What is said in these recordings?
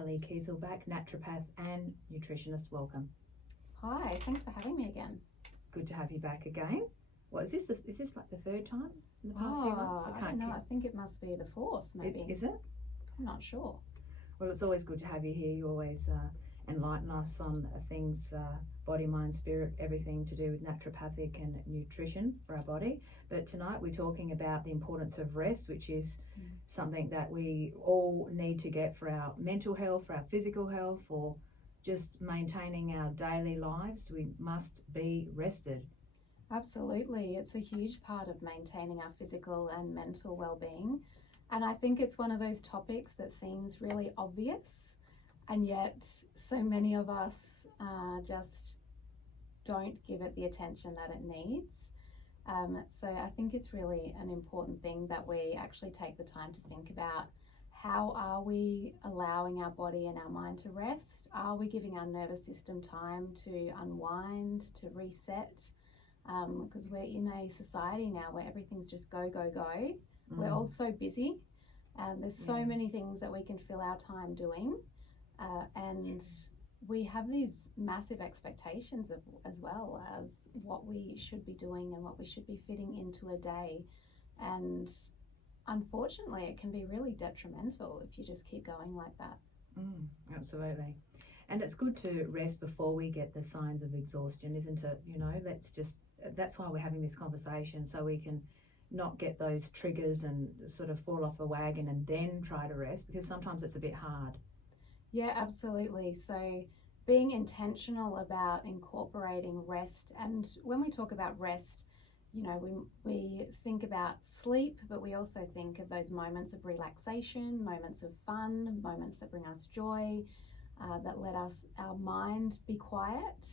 Kelly Kieselbach, naturopath and nutritionist. Welcome. Hi, thanks for having me again. Good to have you back again. What is this? Is this like the third time in the past few months? I don't know. I think it must be the fourth, maybe. Is it? I'm not sure. Well, it's always good to have you here. You always enlighten us on things, body, mind, spirit, everything to do with naturopathic and nutrition for our body. But tonight we're talking about the importance of rest, which is something that we all need to get for our mental health, for our physical health, for just maintaining our daily lives. We must be rested. Absolutely. It's a huge part of maintaining our physical and mental well-being. And I think it's one of those topics that seems really obvious, and yet so many of us just don't give it the attention that it needs. So I think it's really an important thing that we actually take the time to think about, how are we allowing our body and our mind to rest? Are we giving our nervous system time to unwind, to reset? Because we're in a society now where everything's just go, go, go. We're all so busy, and there's so many things that we can fill our time doing, and we have these massive expectations as well as what we should be doing and what we should be fitting into a day. And unfortunately, it can be really detrimental if you just keep going like that. Absolutely. And it's good to rest before we get the signs of exhaustion, isn't it? You know, that's why we're having this conversation, so we can not get those triggers and sort of fall off the wagon and then try to rest, because sometimes it's a bit hard. Yeah, absolutely. So being intentional about incorporating rest, and when we talk about rest, you know, we think about sleep, but we also think of those moments of relaxation, moments of fun, moments that bring us joy, that let our mind be quiet.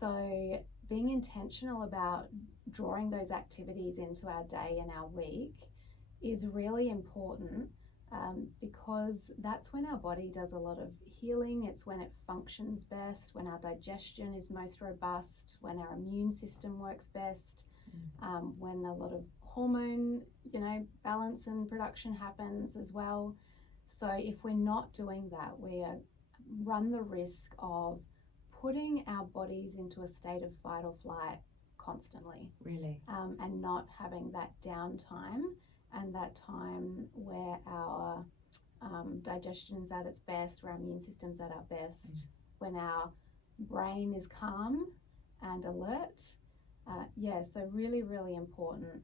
So being intentional about drawing those activities into our day and our week is really important, because that's when our body does a lot of healing. It's when it functions best, when our digestion is most robust, when our immune system works best, when a lot of hormone, balance and production happens as well. So if we're not doing that, we run the risk of putting our bodies into a state of fight or flight constantly. Really? And not having that downtime and that time where our digestion's at its best, where our immune system's at our best, when our brain is calm and alert. So really, really important.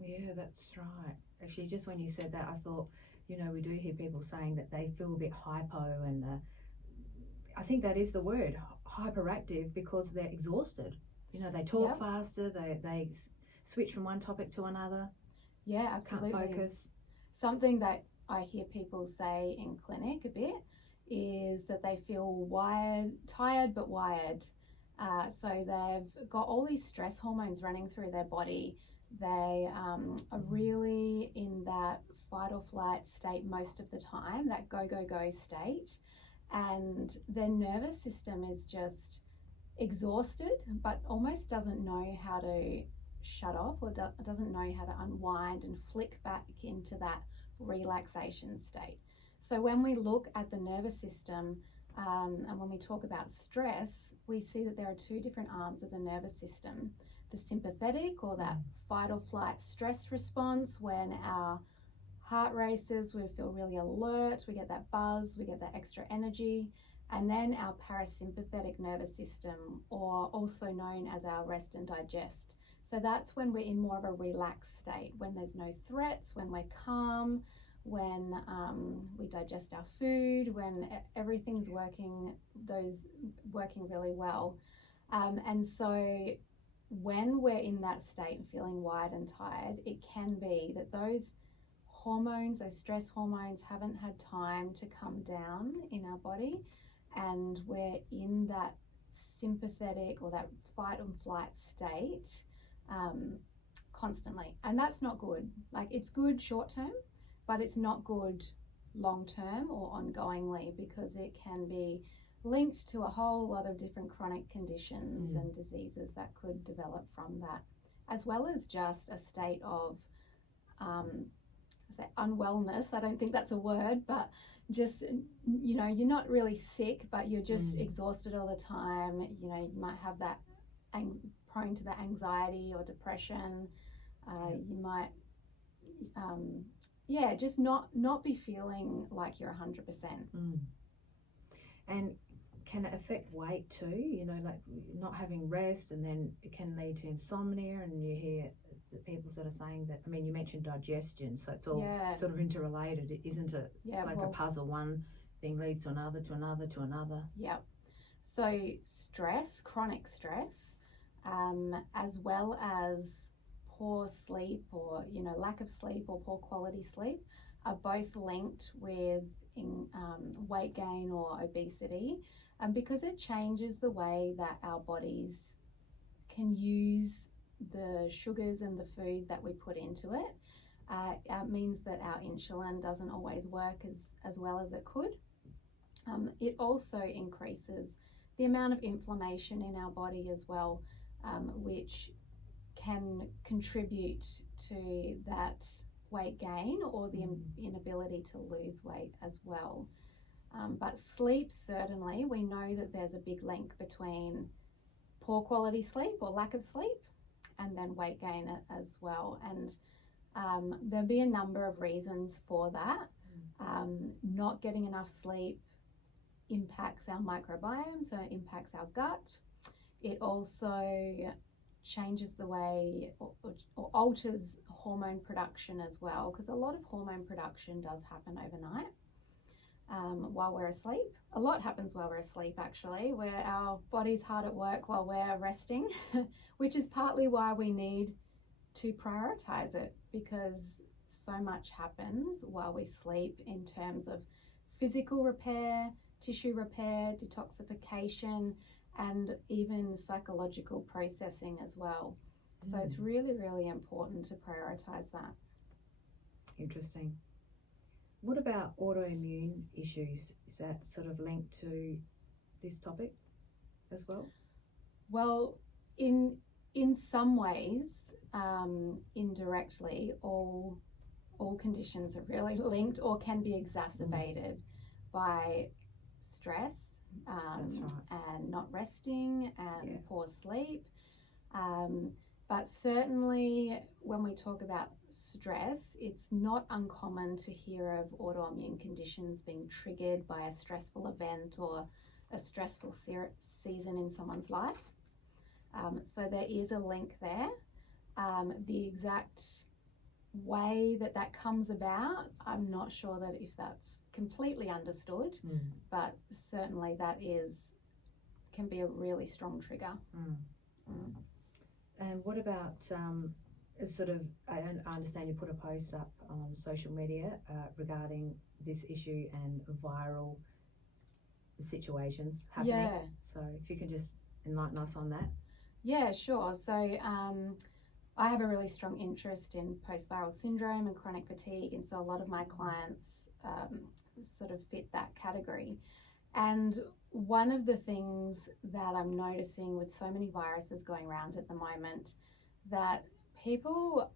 Yeah, that's right. Actually, just when you said that, I thought, we do hear people saying that they feel a bit hypo, and I think that is the word, hyperactive, because they're exhausted. They talk faster, they switch from one topic to another. Yeah, absolutely. Can't focus. Something that I hear people say in clinic a bit is that they feel tired but wired. So they've got all these stress hormones running through their body. They are really in that fight or flight state most of the time, that go, go, go state. And their nervous system is just exhausted, but almost doesn't know how to shut off, or doesn't know how to unwind and flick back into that relaxation state. So when we look at the nervous system, and when we talk about stress, we see that there are two different arms of the nervous system. The sympathetic, or that fight or flight stress response, when our heart races, we feel really alert, we get that buzz, we get that extra energy. And then our parasympathetic nervous system, or also known as our rest and digest. So that's when we're in more of a relaxed state, when there's no threats, when we're calm, when we digest our food, when everything's working really well. And so when we're in that state and feeling wired and tired, it can be that those hormones, those stress hormones, haven't had time to come down in our body, and we're in that sympathetic or that fight and flight state constantly. And that's not good. Like, it's good short term, but it's not good long term or ongoingly, because it can be linked to a whole lot of different chronic conditions and diseases that could develop from that, as well as just a state of I say unwellness, I don't think that's a word, but just, you know, you're not really sick, but you're just exhausted all the time. You know, you might have that prone to that anxiety or depression. You might, just not be feeling like you're 100%. And can it affect weight too? You know, like not having rest, and then it can lead to insomnia. And you hear people sort of saying that. I mean, you mentioned digestion, so it's all sort of interrelated, isn't it? Yeah, it's like a puzzle. One thing leads to another, to another, to another. Yep. So stress, chronic stress, as well as poor sleep, or, you know, lack of sleep or poor quality sleep, are both linked with weight gain or obesity, because it changes the way that our bodies can use the sugars and the food that we put into it. It means that our insulin doesn't always work as well as it could. It also increases the amount of inflammation in our body as well, which can contribute to that weight gain or the inability to lose weight as well. But sleep, certainly, we know that there's a big link between poor quality sleep or lack of sleep and then weight gain as well. And there'll be a number of reasons for that. Not getting enough sleep impacts our microbiome, so it impacts our gut. It also changes the way or alters hormone production as well, because a lot of hormone production does happen overnight while we're asleep. A lot happens while we're asleep, actually, where our body's hard at work while we're resting, which is partly why we need to prioritize it, because so much happens while we sleep in terms of physical repair, tissue repair, detoxification, and even psychological processing as well. So it's really, really important to prioritize that. Interesting. What about autoimmune issues? Is that sort of linked to this topic as well? Well, in some ways, indirectly, all conditions are really linked or can be exacerbated by stress. That's right. And not resting and poor sleep. But certainly when we talk about stress, it's not uncommon to hear of autoimmune conditions being triggered by a stressful event or a stressful season in someone's life. So there is a link there. The exact way that comes about, I'm not sure that if that's completely understood, but certainly that can be a really strong trigger. And what about sort of, I understand you put a post up on social media regarding this issue and viral situations happening. Yeah. So if you can just enlighten us on that. Yeah, sure. So I have a really strong interest in post-viral syndrome and chronic fatigue, and so a lot of my clients sort of fit that category. And one of the things that I'm noticing with so many viruses going around at the moment, that people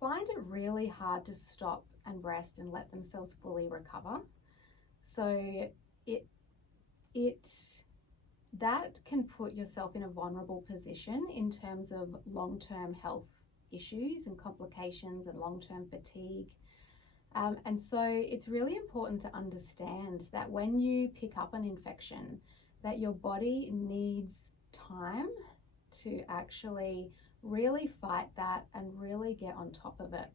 find it really hard to stop and rest and let themselves fully recover. So that can put yourself in a vulnerable position in terms of long-term health issues and complications and long-term fatigue. And so it's really important to understand that when you pick up an infection, that your body needs time to actually really fight that and really get on top of it.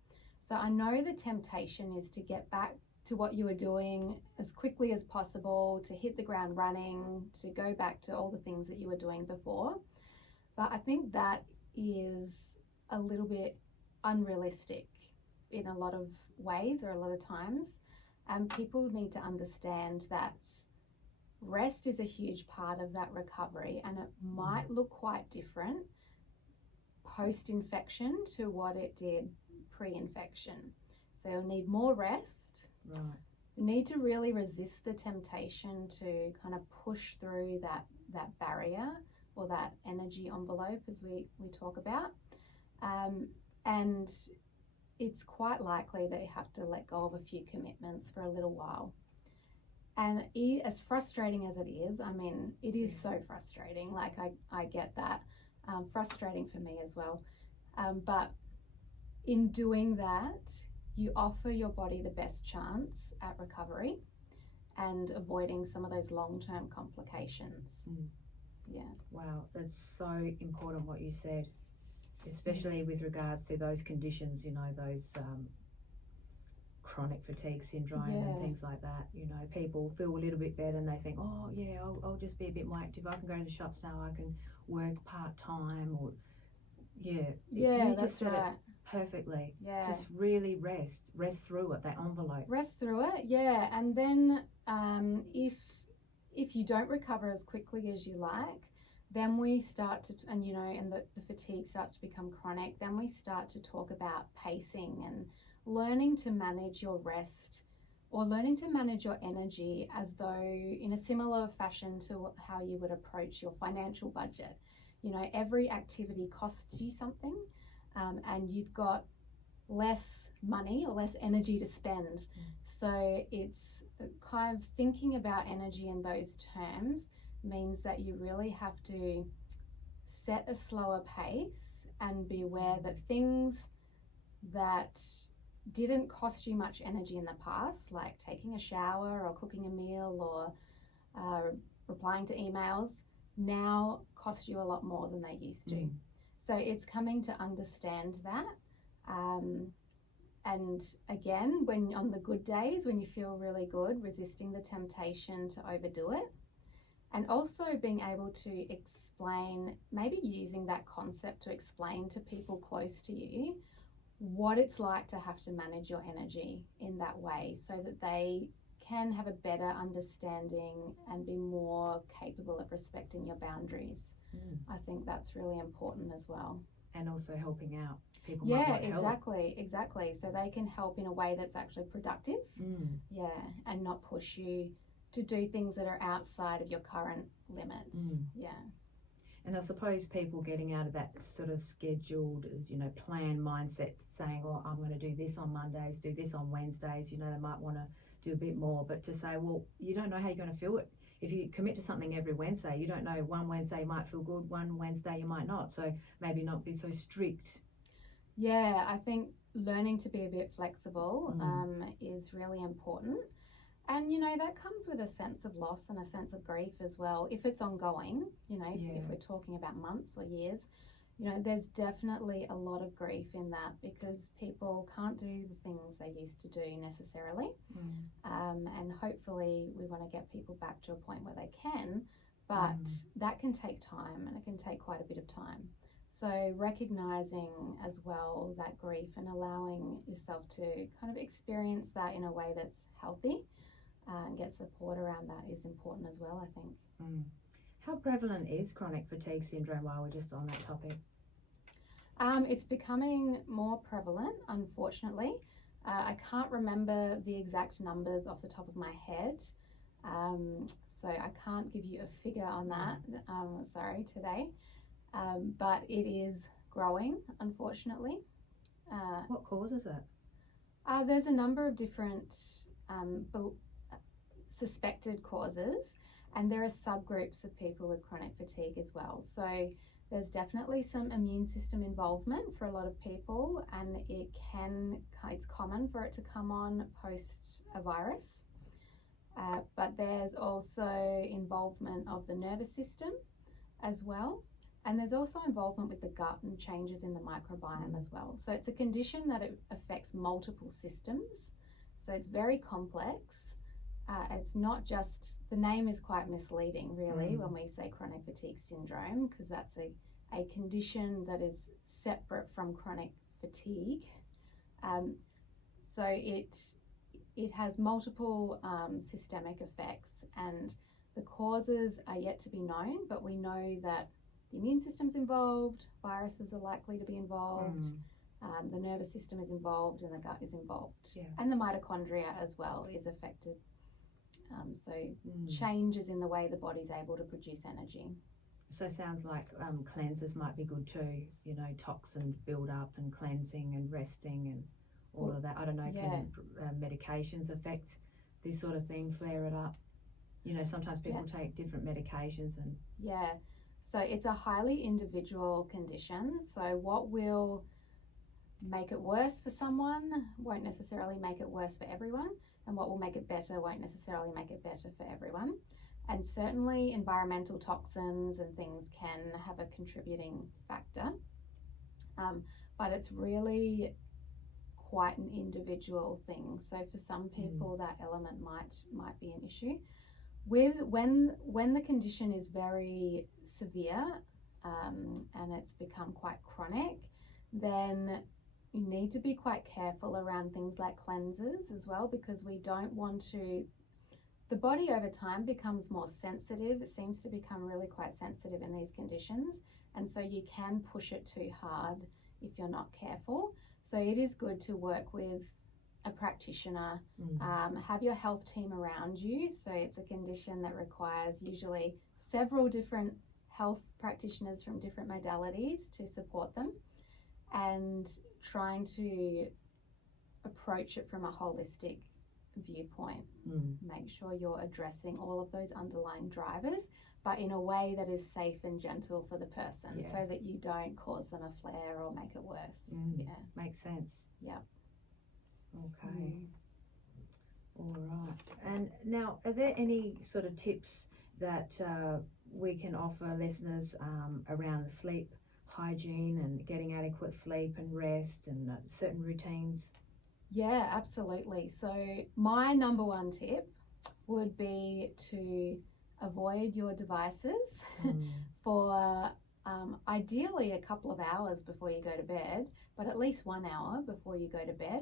So I know the temptation is to get back to what you were doing as quickly as possible, to hit the ground running, to go back to all the things that you were doing before. But I think that is a little bit unrealistic in a lot of ways or a lot of times. People need to understand that rest is a huge part of that recovery, and it might look quite different post-infection to what it did pre-infection. So you'll need more rest. Right. You need to really resist the temptation to kind of push through that barrier or that energy envelope, as we talk about. And it's quite likely that you have to let go of a few commitments for a little while. And as frustrating as it is, I mean, it is so frustrating. Like, I get that. Frustrating for me as well. But in doing that, you offer your body the best chance at recovery and avoiding some of those long-term complications. Yeah. Wow, that's so important what you said, especially with regards to those conditions, you know, those chronic fatigue syndrome and things like that. You know, people feel a little bit better and they think, oh yeah, I'll just be a bit more active. I can go to the shops now, I can work part-time, or you that's just said right. it perfectly. Yeah. Just really rest through it, that envelope. Rest through it, yeah. And then if you don't recover as quickly as you like, then we start to, and you know, and the fatigue starts to become chronic, then we start to talk about pacing and learning to manage your rest, or learning to manage your energy as though in a similar fashion to how you would approach your financial budget. You know, every activity costs you something, and you've got less money or less energy to spend. So it's kind of thinking about energy in those terms means that you really have to set a slower pace and be aware that things that didn't cost you much energy in the past, like taking a shower or cooking a meal or replying to emails, now cost you a lot more than they used to. So it's coming to understand that. And again, when on the good days, when you feel really good, resisting the temptation to overdo it. And also being able to explain, maybe using that concept to explain to people close to you what it's like to have to manage your energy in that way, so that they can have a better understanding and be more capable of respecting your boundaries. I think that's really important as well. And also helping out people. Might Exactly. So they can help in a way that's actually productive. And not push you to do things that are outside of your current limits. And I suppose people getting out of that sort of scheduled, you know, plan mindset, saying, oh, I'm going to do this on Mondays, do this on Wednesdays, you know, they might want to do a bit more, but to say, well, you don't know how you're going to feel it. If you commit to something every Wednesday, you don't know, one Wednesday you might feel good, one Wednesday you might not. So maybe not be so strict. Yeah, I think learning to be a bit flexible is really important. And, you know, that comes with a sense of loss and a sense of grief as well. If it's ongoing, you know, if we're talking about months or years, you know, there's definitely a lot of grief in that, because people can't do the things they used to do necessarily. And hopefully we want to get people back to a point where they can, but that can take time, and it can take quite a bit of time. So recognizing as well that grief and allowing yourself to kind of experience that in a way that's healthy and get support around that is important as well, I think. How prevalent is chronic fatigue syndrome, while we're just on that topic? It's becoming more prevalent, unfortunately. I can't remember the exact numbers off the top of my head, so I can't give you a figure on that, today. But it is growing, unfortunately. What causes it? There's a number of different suspected causes, and there are subgroups of people with chronic fatigue as well. So there's definitely some immune system involvement for a lot of people, and it's common for it to come on post a virus. But there's also involvement of the nervous system as well. And there's also involvement with the gut and changes in the microbiome as well. So it's a condition that it affects multiple systems. So it's very complex. It's not just, the name is quite misleading really when we say chronic fatigue syndrome, because that's a condition that is separate from chronic fatigue. So it has multiple systemic effects, and the causes are yet to be known, but we know that the immune system's involved, viruses are likely to be involved, the nervous system is involved, and the gut is involved. And the mitochondria as well is affected. So changes in the way the body's able to produce energy. So it sounds like cleansers might be good too, you know, toxin build up and cleansing and resting and all of that? I don't know, Yeah. can medications affect this sort of thing, flare it up? You know, sometimes people take different medications and... Yeah, so it's a highly individual condition. So what will make it worse for someone won't necessarily make it worse for everyone, and what will make it better won't necessarily make it better for everyone. And certainly environmental toxins and things can have a contributing factor, but it's really quite an individual thing. So for some people that element might be an issue. With when the condition is very severe and it's become quite chronic, then you need to be quite careful around things like cleansers as well, because we don't want to... The body over time becomes more sensitive. It seems to become really quite sensitive in these conditions, and so you can push it too hard if you're not careful. So it is good to work with a practitioner, have your health team around you. So it's a condition that requires usually several different health practitioners from different modalities to support them, and trying to approach it from a holistic viewpoint. Make sure you're addressing all of those underlying drivers, but in a way that is safe and gentle for the person, so that you don't cause them a flare or make it worse. Makes sense. Yeah. Okay. All right. And now, are there any sort of tips that we can offer listeners around sleep hygiene and getting adequate sleep and rest and certain routines? Yeah, absolutely. So my number one tip would be to avoid your devices for ideally a couple of hours before you go to bed, but at least 1 hour before you go to bed.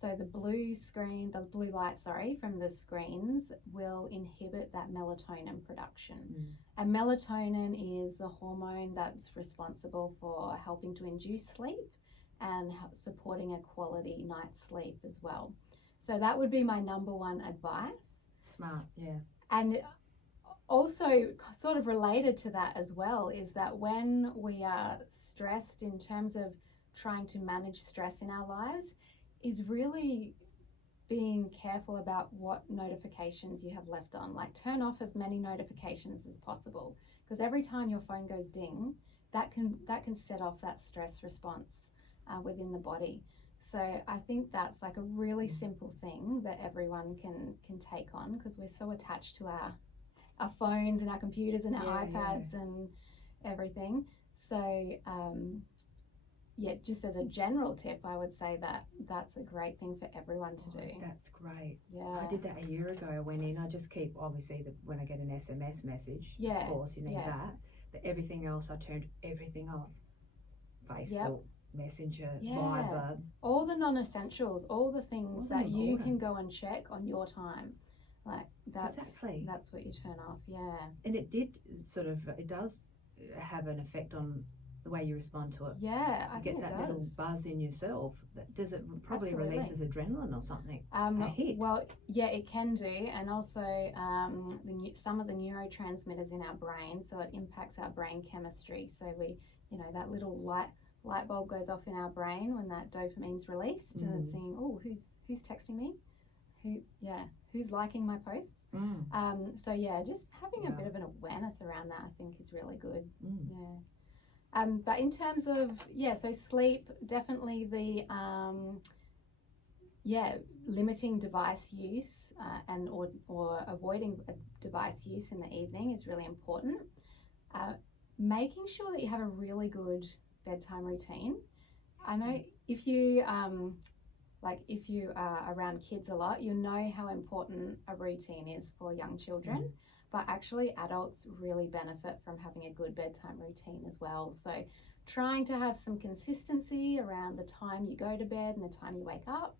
So the blue light from the screens will inhibit that melatonin production. And melatonin is a hormone that's responsible for helping to induce sleep and supporting a quality night's sleep as well. So that would be my number one advice. Smart, yeah. And also sort of related to that as well is that when we are stressed, in terms of trying to manage stress in our lives, is really being careful about what notifications you have left on. Like, turn off as many notifications as possible, because every time your phone goes ding, that can set off that stress response within the body. So I think that's like a really simple thing that everyone can take on, because we're so attached to our phones and our computers and our iPads and everything. So just as a general tip, I would say that that's a great thing for everyone to do. That's great. Yeah. I did that a year ago. I went in, I just keep, obviously, when I get an SMS message, of course, you need that. But everything else, I turned everything off. Facebook, Messenger, Viber. All the non-essentials, all the things that you can go and check on your time. Like, that's what you turn off, And it does have an effect on the way you respond to it. Yeah, I think get that little buzz in yourself. Does it probably releases adrenaline or something? A hit? Well, yeah, it can do, and also some of the neurotransmitters in our brain, so it impacts our brain chemistry. So we, that little light bulb goes off in our brain when that dopamine's released, and seeing, who's texting me, who's liking my posts. So just having a bit of an awareness around that, I think, is really good. But in terms of so sleep, definitely the limiting device use and or avoiding device use in the evening is really important. Making sure that you have a really good bedtime routine. I know if you if you are around kids a lot, you know how important a routine is for young children. But actually adults really benefit from having a good bedtime routine as well. So trying to have some consistency around the time you go to bed and the time you wake up.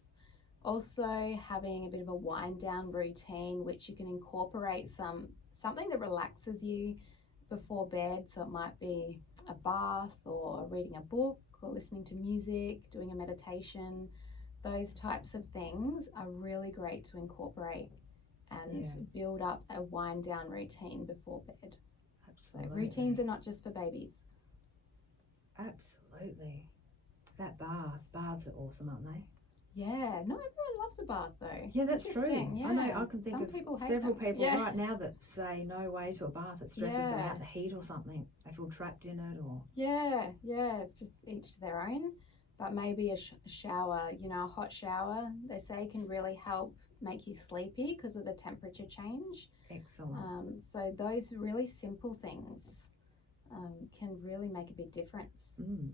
Also having a bit of a wind down routine, which you can incorporate something that relaxes you before bed. So it might be a bath or reading a book or listening to music, doing a meditation. Those types of things are really great to incorporate and build up a wind down routine before bed. Absolutely. So routines are not just for babies. Absolutely. That baths are awesome, aren't they? Yeah, not everyone loves a bath though. Yeah, that's true. Interesting, yeah. I know. I can think Some of people hate several them. people Yeah. right now that say no way to a bath. It stresses them Yeah. out, the heat or something. They feel trapped in it, or Yeah, it's just each to their own. But maybe a shower, a hot shower, they say can really help make you sleepy because of the temperature change. excellent. So those really simple things can really make a big difference. Mm.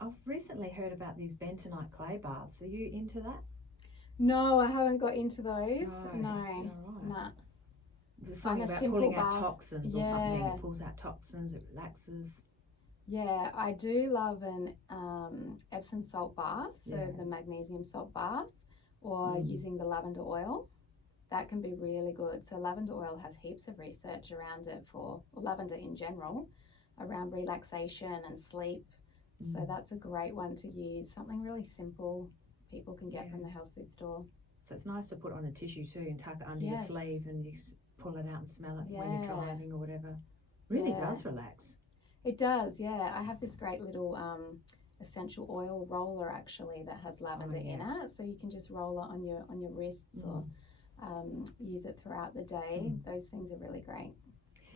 I've recently heard about these bentonite clay baths. Are you into that? No, I haven't got into those. No, You're right. nah. There's something a about simple pulling out bath. toxins or something. Yeah. It pulls out toxins, it relaxes. Yeah, I do love an Epsom salt bath, so Yeah. the magnesium salt bath, or Mm. using the lavender oil. That can be really good. So lavender oil has heaps of research around it or lavender in general, around relaxation and sleep. So that's a great one to use. Something really simple people can get from the health food store. So it's nice to put on a tissue too and tuck it under your Yes. sleeve and you pull it out and smell it when Yeah. you're driving or whatever. Really Yeah. does relax. It does, yeah. I have this great little essential oil roller actually that has lavender in it, so you can just roll it on your wrists or use it throughout the day. Those things are really great.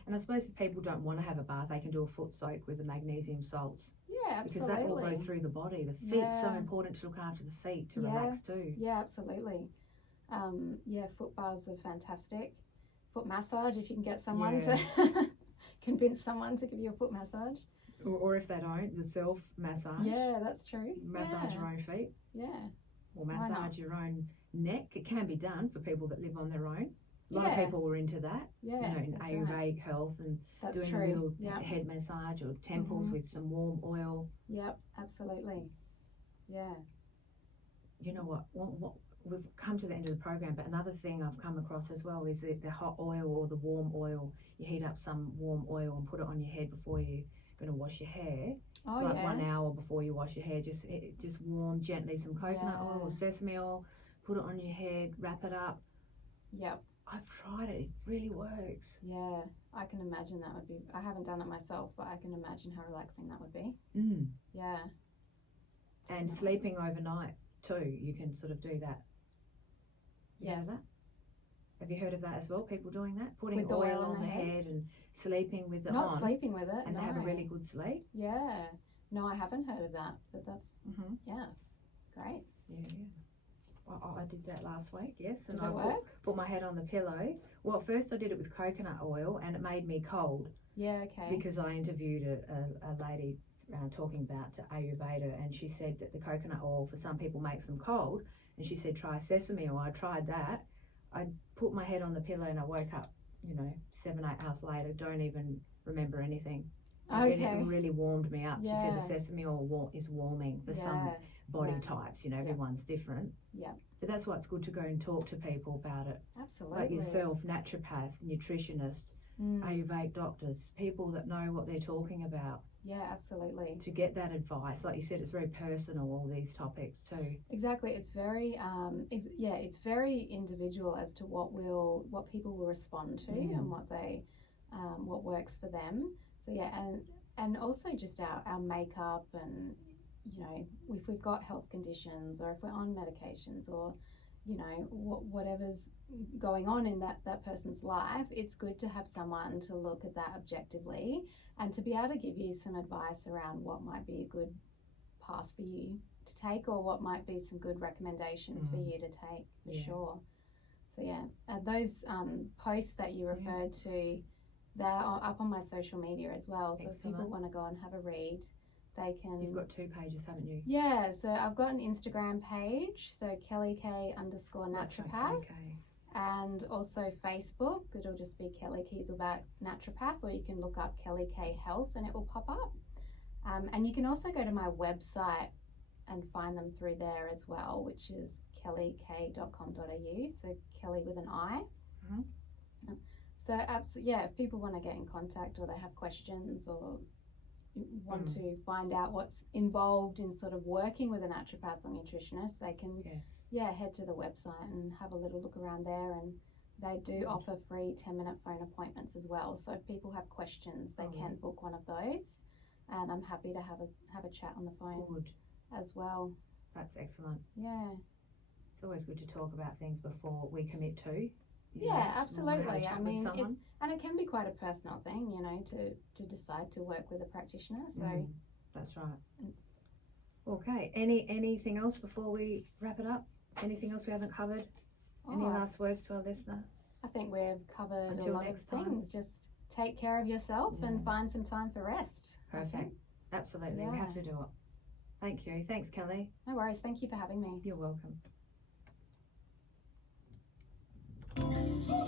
And I suppose if people don't want to have a bath, they can do a foot soak with the magnesium salts. Yeah, absolutely. Because that will go through the body. The feet's so Yeah. important to look after the feet to Yeah. relax too. Yeah, absolutely. Foot baths are fantastic. Foot massage, if you can get someone to convince someone to give you a foot massage. Or if they don't, the self massage. Yeah, that's true. Massage your own feet. Yeah. Or Why not? massage your own neck. It can be done for people that live on their own. A lot of Yeah. people are into that. Yeah. In that's Ayurvedic right. health and That's doing true. a little Yeah. head massage or temples with some warm oil. Yep, absolutely. Yeah. You know what we've come to the end of the program, but another thing I've come across as well is the hot oil or the warm oil. You heat up some warm oil and put it on your head before you're going to wash your hair. Oh, like yeah. 1 hour before you wash your hair, just warm gently some coconut oil or sesame oil, put it on your head, wrap it up. Yep. I've tried it really works. Yeah, I can imagine that would be. I haven't done it myself, but I can imagine how relaxing that would be. Yeah. And sleeping overnight too, you can sort of do that. You know Yes. that? Have you heard of that as well? People doing that, putting With the oil oil on the head and sleeping with it Not on, sleeping with it. and no. they have a really good sleep. Yeah. No, I haven't heard of that, but that's yeah, great. Yeah. I did that last week, yes, and Did it I work? put my head on the pillow. Well, at first I did it with coconut oil, and it made me cold Yeah. Okay. because I interviewed a lady talking about Ayurveda, and she said that the coconut oil for some people makes them cold, and she said try sesame oil. I tried that. I put my head on the pillow and I woke up, 7-8 hours later, don't even remember anything. Okay. It really warmed me up. She said Yeah. the sesame oil is warming for some body Yeah. types, everyone's different. Yeah. But that's why it's good to go and talk to people about it. Absolutely. Like yourself, naturopath, nutritionists, Ayurvedic doctors, people that know what they're talking about, Yeah, absolutely. to get that advice. Like you said, it's very personal, all these topics too. Exactly. It's very it's very individual as to what people will respond to and what works for them. So and also just our makeup and if we've got health conditions or if we're on medications or whatever's going on in that person's life, it's good to have someone to look at that objectively and to be able to give you some advice around what might be a good path for you to take or what might be some good recommendations for you to take for sure. So those posts that you referred to, they're up on my social media as well. So Excellent. if people want to go and have a read, they can. You've got 2 pages, haven't you? Yeah, so I've got an Instagram page, so KellyK_naturopath, Okay. and also Facebook. It'll just be Kelly Kieselbach Naturopath, or you can look up Kelly K Health and it will pop up. And you can also go to my website and find them through there as well, which is kellyk.com.au, so Kelly with an I. So if people want to get in contact or they have questions or want to find out what's involved in sort of working with a naturopath or nutritionist, they can head to the website and have a little look around there, and they do offer free 10-minute phone appointments as well. So if people have questions, they can book one of those, and I'm happy to have a chat on the phone as well. That's excellent. Yeah. It's always good to talk about things before we commit to. You Yeah, know, have a absolutely. chat I with mean, someone. and it can be quite a personal thing, you know, to decide to work with a practitioner. So That's right. It's- Okay. Anything else before we wrap it up? Anything else we haven't covered? Any oh, last words to our listener? I think we've covered Until a lot of next time. things. Just take care of yourself and Yeah. find some time for rest. I think. Perfect. Absolutely. We Yeah. have to do it. Thank you. Thanks, Kelly. No worries. Thank you for having me. You're welcome.